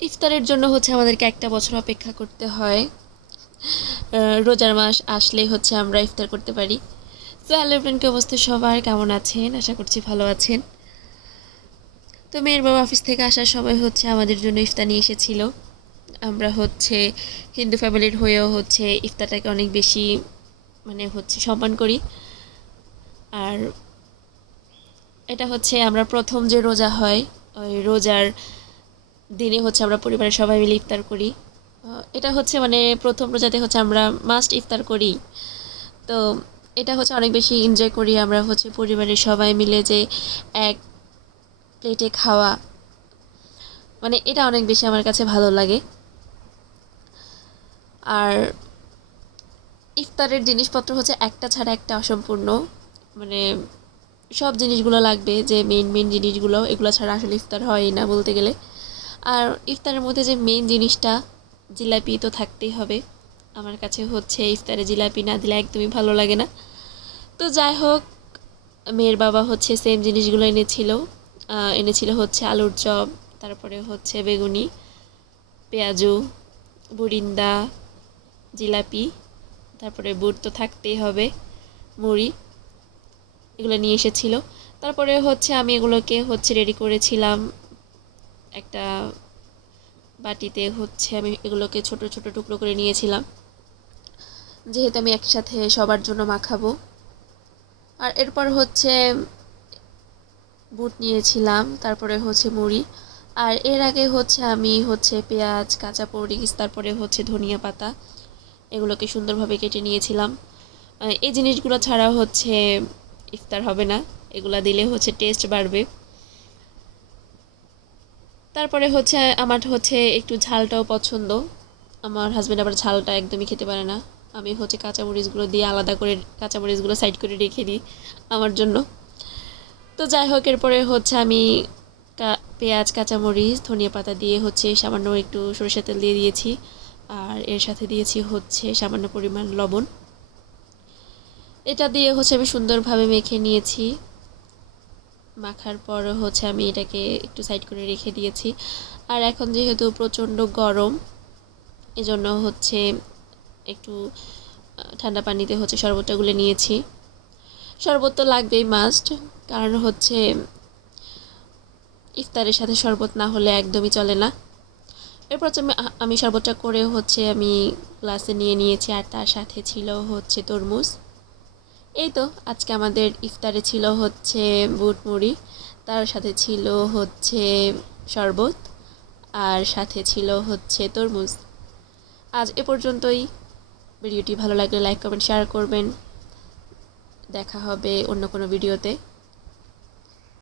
ইফতারের জন্য হচ্ছে আমাদেরকে একটা বছর অপেক্ষা করতে হয়। রোজার মাস আসলেই হচ্ছে আমরা ইফতার করতে পারি। তো হ্যালো ফ্রেন্ড কি অবস্থা, সবার কেমন আছেন? আশা করছি ভালো আছেন। তো মেয়ের বাবা অফিস থেকে আসার সময় হচ্ছে আমাদের জন্য ইফতার নিয়ে এসেছিল। আমরা হচ্ছে হিন্দু ফ্যামিলির হয়েও হচ্ছে ইফতারটাকে অনেক বেশি মানে হচ্ছে সম্মান করি। আর এটা হচ্ছে আমরা প্রথম যে রোজা হয়, ওই রোজার দিনে হচ্ছে আমরা পরিবারের সবাই মিলে ইফতার করি। এটা হচ্ছে মানে প্রথম রোজাতে হচ্ছে আমরা মাস্ট ইফতার করি। তো এটা হচ্ছে অনেক বেশি এনজয় করি আমরা হচ্ছে পরিবারের সবাই মিলে যে এক প্লেটে খাওয়া। মানে এটা অনেক বেশি আমার কাছে ভালো লাগে। আর ইফতারের জিনিসপত্র হচ্ছে একটা ছাড়া একটা অসম্পূর্ণ। মানে সব জিনিসগুলো লাগবে যে মেন মেন জিনিসগুলো, এগুলো ছাড়া আসলে ইফতার হয় না বলতে গেলে। আর ইফতারের মধ্যে যে মেন জিনিসটা, জিলাপি তো থাকতেই হবে। আমার কাছে হচ্ছে ইফতারে জিলাপি না দিলে একদমই ভালো লাগে না। তো যাই হোক, মেয়ের বাবা হচ্ছে সেম জিনিসগুলো এনেছিল। এনেছিল হচ্ছে আলুর চপ, তারপরে হচ্ছে বেগুনি, পেঁয়াজু, বুরিন্দা, জিলাপি, তারপরে বুট তো থাকতেই হবে, মুড়ি, এগুলো নিয়ে এসেছিল। তারপরে হচ্ছে আমি এগুলোকে হচ্ছে রেডি করেছিলাম। একটা বাটিতে হচ্ছে আমি এগুলোকে ছোট ছোট টুকরো করে নিয়েছিলাম। যেহেতু আমি একসাথে সবার জন্য মাখাবো। আর এরপর হচ্ছে বুট নিয়েছিলাম, তারপরে হচ্ছে মুড়ি। আর এর আগে হচ্ছে আমি হচ্ছে পেঁয়াজ, কাঁচা মরিচ তারপরে হচ্ছে ধনিয়া পাতা এগুলোকে সুন্দরভাবে কেটে নিয়েছিলাম। এই জিনিসগুলো ছাড়া হচ্ছে ইফতার হবে না। এগুলা দিলে হচ্ছে টেস্ট বাড়বে। তারপরে হচ্ছে আমার হচ্ছে একটু ঝালটাও পছন্দ। আমার হাজব্যান্ড আবার ঝালটা একদমই খেতে পারে না। আমি হচ্ছে কাঁচামরিচগুলো দিয়ে আলাদা করে কাঁচামরিচগুলো সাইড করে রেখে দিই আমার জন্য। তো যাই হোক, এরপরে হচ্ছে আমি পেঁয়াজ, কাঁচামরিচ, ধনিয়া পাতা দিয়ে হচ্ছে সামান্য একটু সরিষা তেল দিয়ে দিয়েছি। আর এর সাথে দিয়েছি হচ্ছে সামান্য পরিমাণ লবণ। এটা দিয়ে হচ্ছে আমি সুন্দরভাবে মেখে নিয়েছি। মাখার পর হচ্ছে আমি এটাকে একটু সাইড করে রেখে দিয়েছি। আর এখন যেহেতু প্রচণ্ড গরম, এজন্য হচ্ছে একটু ঠান্ডা পানিতে হচ্ছে শরবতটা গুলে নিয়েছি। শরবত তো লাগবেই মাস্ট কারণ হচ্ছে ইফতারের সাথে শরবত না হলে একদমই চলে না। এরপর হচ্ছে আমি শরবতটা করে হচ্ছে আমি গ্লাসে নিয়ে নিয়েছি, আর তার সাথে ছিল হচ্ছে তরমুজ। এই তো, আজকে আমাদের ইফতারে ছিল হচ্ছে বুট মুড়ি তার সাথে ছিল হচ্ছে শরবত, আর সাথে ছিল হচ্ছে তরমুজ। আজ এ পর্যন্তই। ভিডিওটি ভালো লাগলে লাইক, কমেন্ট শেয়ার করবেন। দেখা হবে অন্য কোনো ভিডিওতে।